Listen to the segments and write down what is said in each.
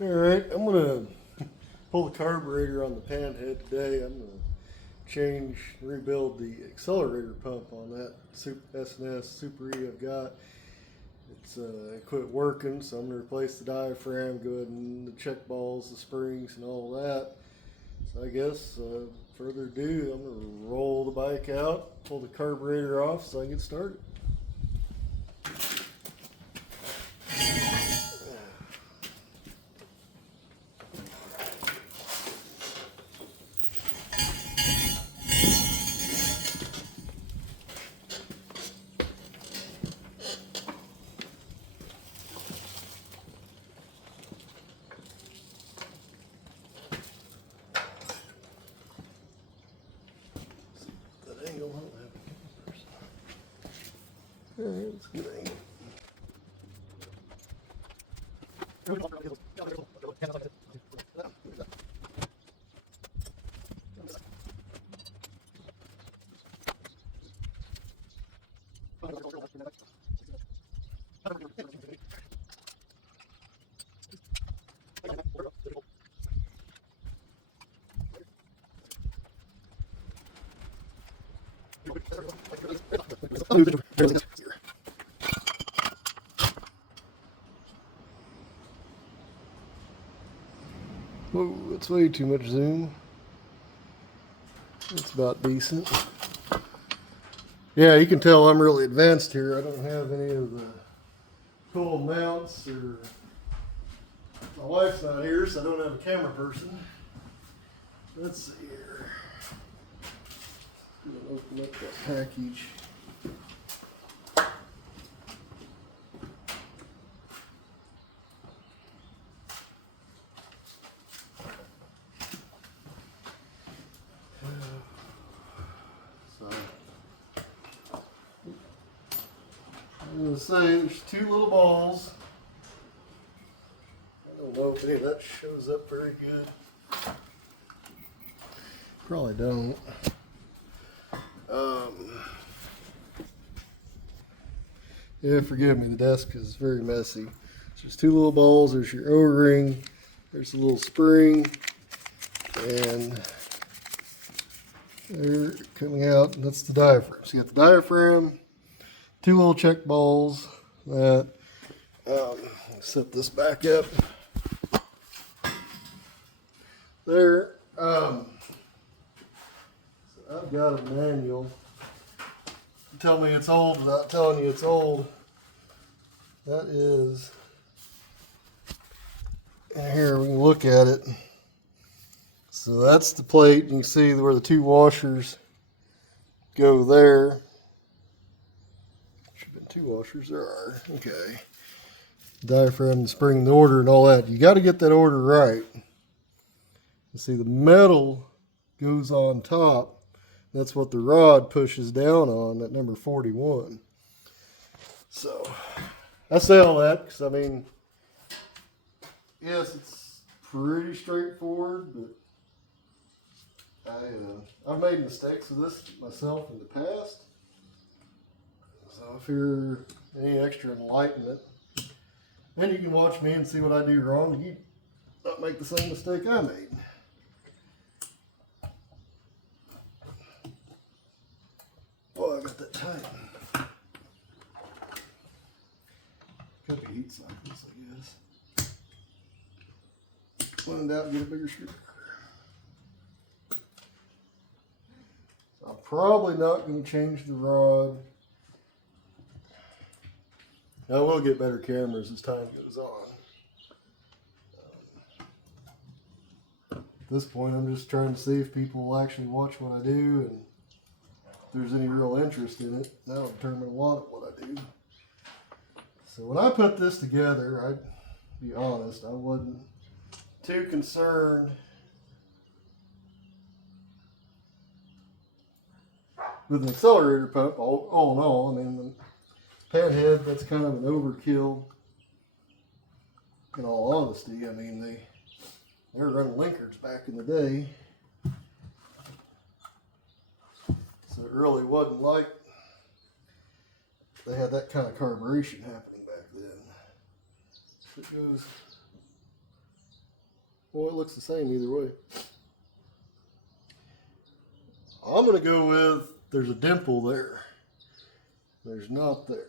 Alright, I'm gonna pull the carburetor on the Panhead today. I'm gonna rebuild the accelerator pump on that S&S Super E I've got. It quit working, so I'm gonna replace the diaphragm, go ahead and the check balls, the springs, and all that. So I guess, further ado, I'm gonna roll the bike out, pull the carburetor off so I can get started. That angle, I don't have a camera person. Alright, that's a good angle. Whoa, that's way too much zoom. That's about decent. Yeah, you can tell I'm really advanced here. I don't have any of the cool mounts, or my wife's not here, so I don't have a camera person. Let's see here. I'm gonna open up that package. I'm going to say there's two little balls. I don't know if any of that shows up very good. Probably don't. Yeah, forgive me, the desk is very messy. It's just two little balls. There's your O-ring. There's a little spring. And they're coming out. And that's the diaphragm. So you got the diaphragm. Two little check balls that set this back up there. So I've got a manual. Tell me it's old without telling you it's old. That is, and here we can look at it. So that's the plate. You can see where the two washers go there. Two washers there are. Okay. Diaphragm, the spring, the order, and all that. You got to get that order right. You see, the metal goes on top. That's what the rod pushes down on, that number 41. So, I say all that because, I mean, yes, it's pretty straightforward, but I've made mistakes with this myself in the past. So if you're any extra enlightenment, then you can watch me and see what I do wrong, and you not make the same mistake I made. Boy, I got that tight. Could be heat cycles, I guess. When in doubt, get a bigger screwdriver. So I'm probably not going to change the rod. I will get better cameras as time goes on. At this point, I'm just trying to see if people will actually watch what I do, and if there's any real interest in it. That'll determine a lot of what I do. So when I put this together, I'd be honest, I wasn't too concerned with an accelerator pump. All in all, I mean, the Panhead, that's kind of an overkill. In all honesty, I mean, they were running Linkards back in the day, so it really wasn't like they had that kind of carburation happening back then. So it goes Well, it looks the same either way. I'm going to go with there's a dimple there. There's not there.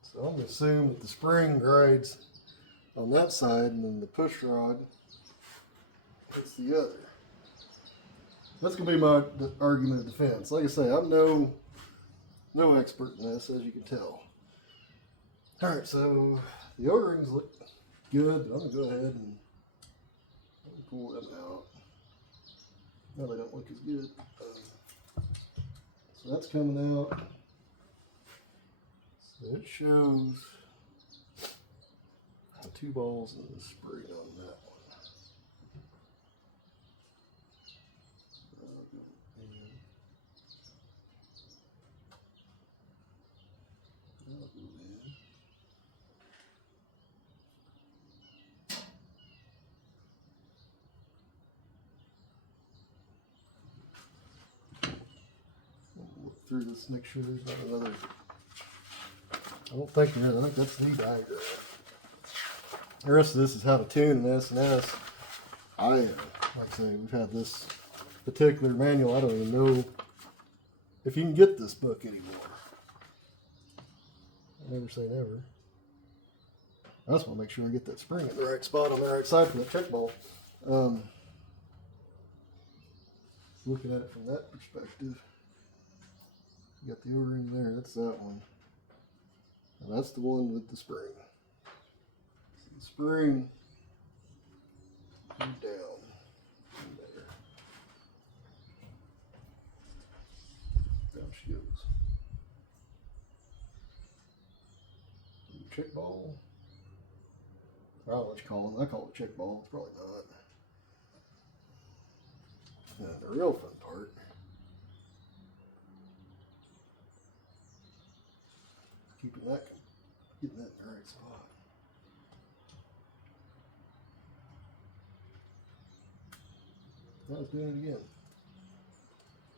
So I'm going to assume that the spring rides on that side and then the push rod hits the other. That's going to be my argument of defense. Like I say, I'm no expert in this, as you can tell. Alright, so the O-rings look good, but I'm going to go ahead and pull them out. No, they don't look as good. So that's coming out. So it shows 2 balls in the spring on that one. Look through this, make sure there's not another. I don't think there is. I think that's the diagram. The rest of this is how to tune an S&S. Like I say, we've had this particular manual. I don't even know if you can get this book anymore. I never say never. I just want to make sure I get that spring in the right spot on the right side for the check ball. Looking at it from that perspective, you got the O-ring there. That's that one. And that's the one with the spring. So the spring down there. Down she goes. Check ball. I don't know what you call it. I call it a check ball. It's probably not. Yeah, the real fun part. Getting that in the right spot. I was doing it again.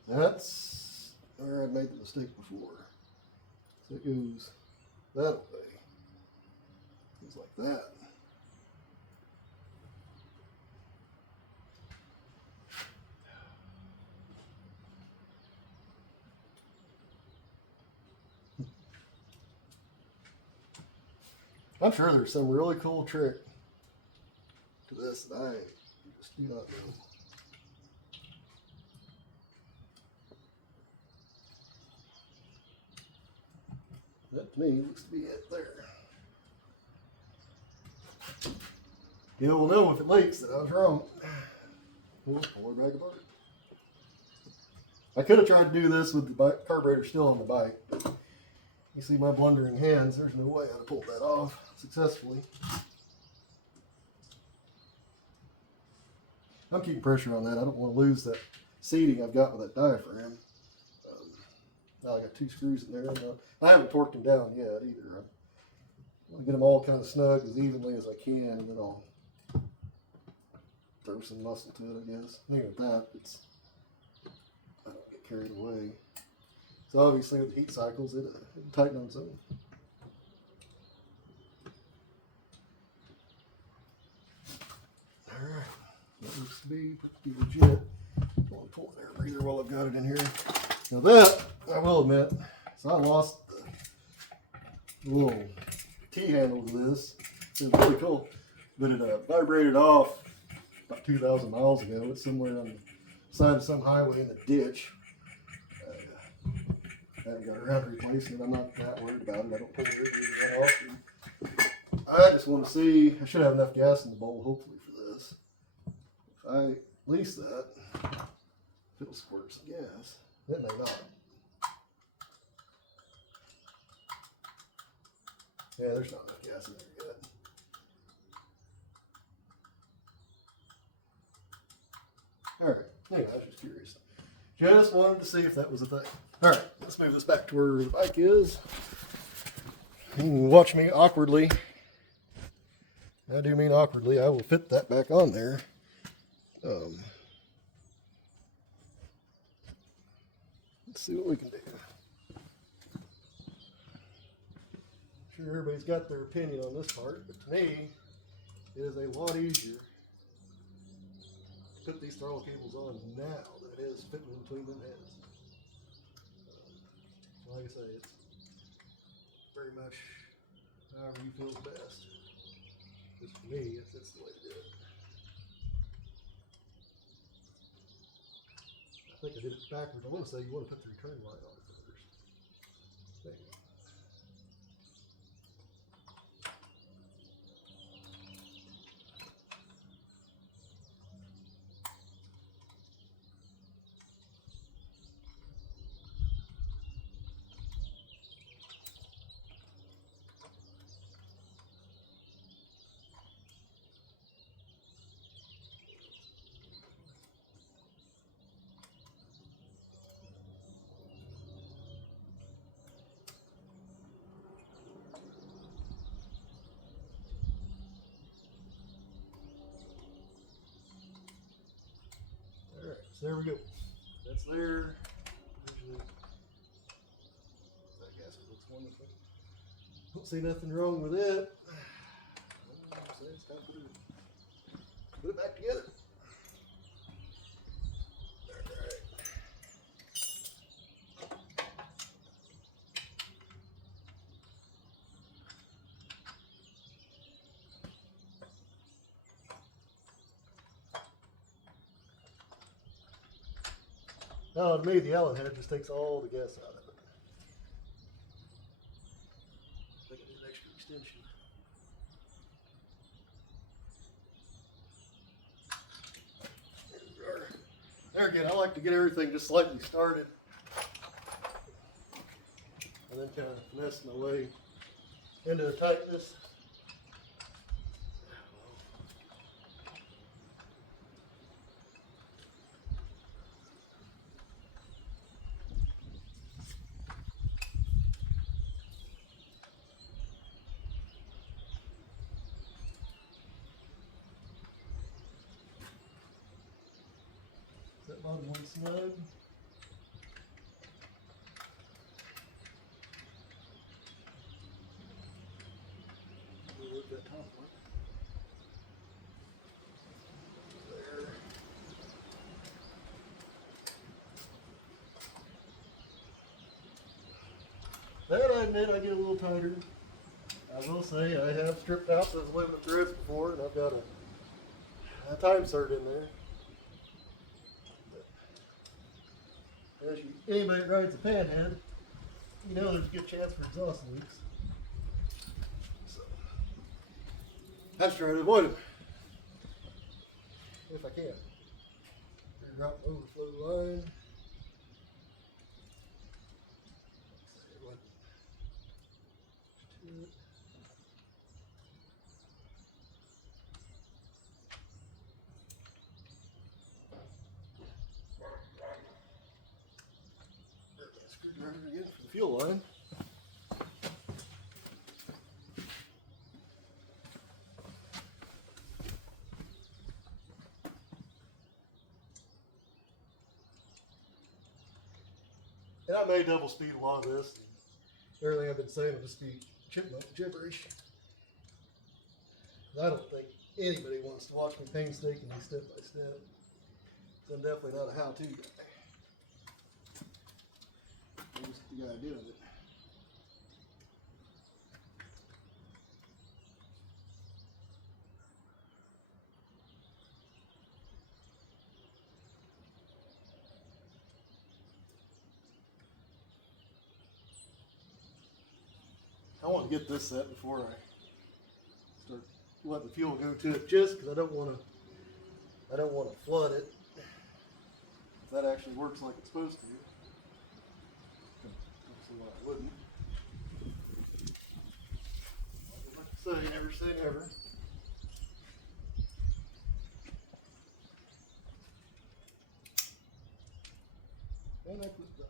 That's where I made the mistake before. So it goes that way. Goes like that. I'm sure there's some really cool trick to this that I just do not know. That to me looks to be it there. You'll know if it leaks that I was wrong. We'll pull her back apart. I could have tried to do this with the carburetor still on the bike, but you see my blundering hands, there's no way I'd have pulled that off successfully. I'm keeping pressure on that. I don't want to lose that seating I've got with that diaphragm. Now I got 2 screws in there. I haven't torqued them down yet either. I want to get them all kind of snug as evenly as I can, and then I'll throw some muscle to it, I guess. And even with that, I don't get carried away. So obviously with the heat cycles, it'll tighten on its own. Alright, that looks to be pretty legit. I want to pull an air breather while I've got it in here. Now that, I will admit, so I lost the little T-handle to this. It was really cool, but it vibrated off about 2,000 miles ago. It's somewhere on the side of some highway in a ditch. I haven't got around to replacing it. I'm not that worried about it. I don't pull the air breather that often. I just want to see, I should have enough gas in the bowl, hopefully, for this. If I lease that, if it'll squirt some gas. It may not. Yeah, there's not enough gas in there yet. Alright, anyway, I was just curious. Just wanted to see if that was a thing. Alright, let's move this back to where the bike is. You can watch me awkwardly. I do mean awkwardly. I will fit that back on there. Let's see what we can do. I'm sure everybody's got their opinion on this part, but to me, it is a lot easier to put these throttle cables on now than it is fitting between them heads. Like I say, it's very much however you feel is best. Just for me, it's the way to do it. I think I did it backwards. I want to say you want to put the return light on first. Maybe. Alright, so there we go. That's there. Usually, that gasket looks wonderful. Don't see nothing wrong with it. So it's time to put it back together. Alright. Now to me, the Allen head just takes all the gas out of it. I think I need an extra extension. There again, I like to get everything just slightly started and then kind of finesse my way into the tightness. That bottom one snug. Look that top one. There. That I admit I get a little tighter. I will say I have stripped out those aluminum threads before, and I've got a time cert in there. As anybody that rides a Panhead, you know there's a good chance for exhaust leaks. So I just try to avoid them if I can. Drop the overflow line. Screwdriver again for the fuel line. And I may double speed a lot of this. Everything I've been saying will just be chipmunk gibberish. I don't think anybody wants to watch me painstakingly step by step. I'm definitely not a how-to guy. I'm just the guy doing it. I want to get this set before I start letting the fuel go to it, just because I don't want to flood it. If that actually works like it's supposed to. Don't see why it wouldn't. Like I say, never say never. And that was done.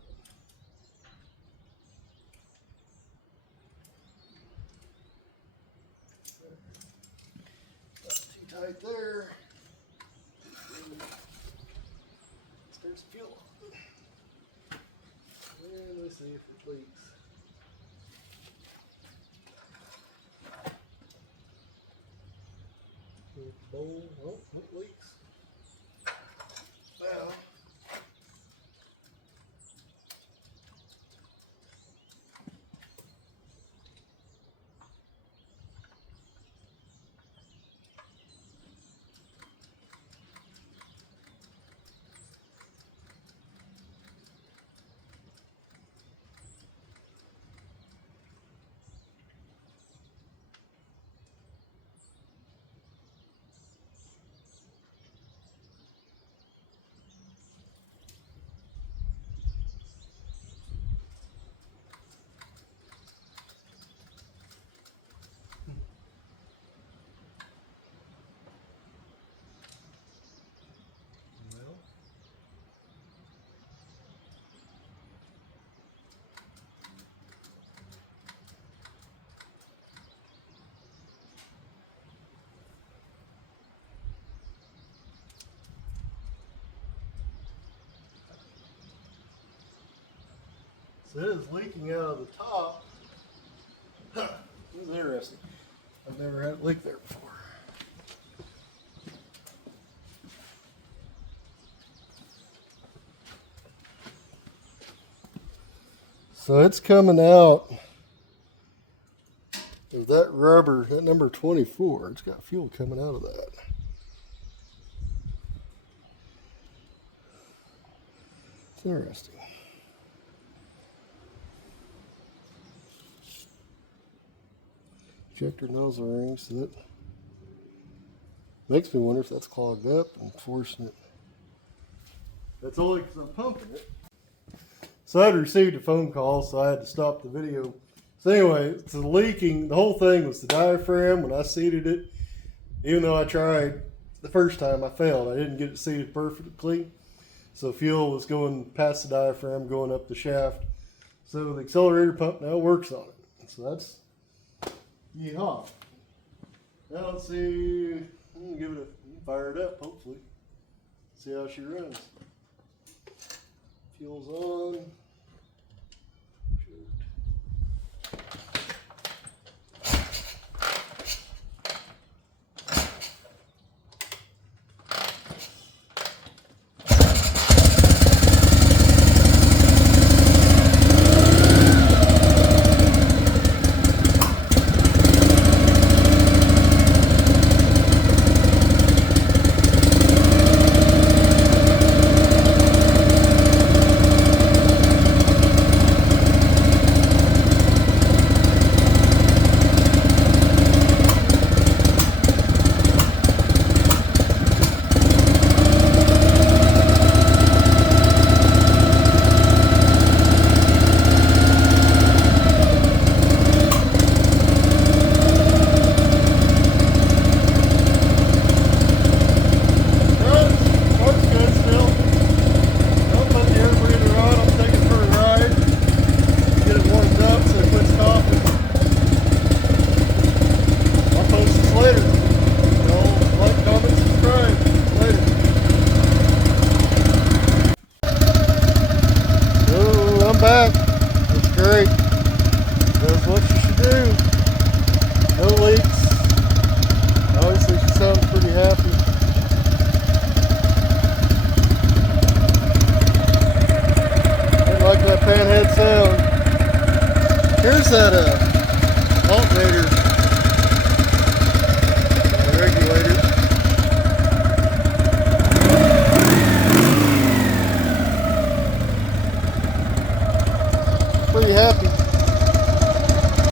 Not too tight there. Starts fuel. And let's see if it leaks. Bowl. Oh, it leaks. Now, so it is leaking out of the top. Huh, this is interesting. I've never had it leak there before. So it's coming out of that rubber, that number 24. It's got fuel coming out of that. It's interesting. Injector nozzle rings, so that makes me wonder if that's clogged up and forcing it. That's only because I'm pumping it. So I'd received a phone call, so I had to stop the video. So anyway, it's leaking. The whole thing was the diaphragm. When I seated it, even though I tried the first time, I failed. I didn't get it seated perfectly. So fuel was going past the diaphragm, going up the shaft. So the accelerator pump now works on it. So that's yeehaw. Now let's see. I'm gonna give it a fire it up, hopefully. See how she runs. Fuel's on. Back. That's great. That's what you should do. No leaks. Obviously she sounds pretty happy. Didn't like that Panhead sound. Here's that alternator regulator. Pretty happy.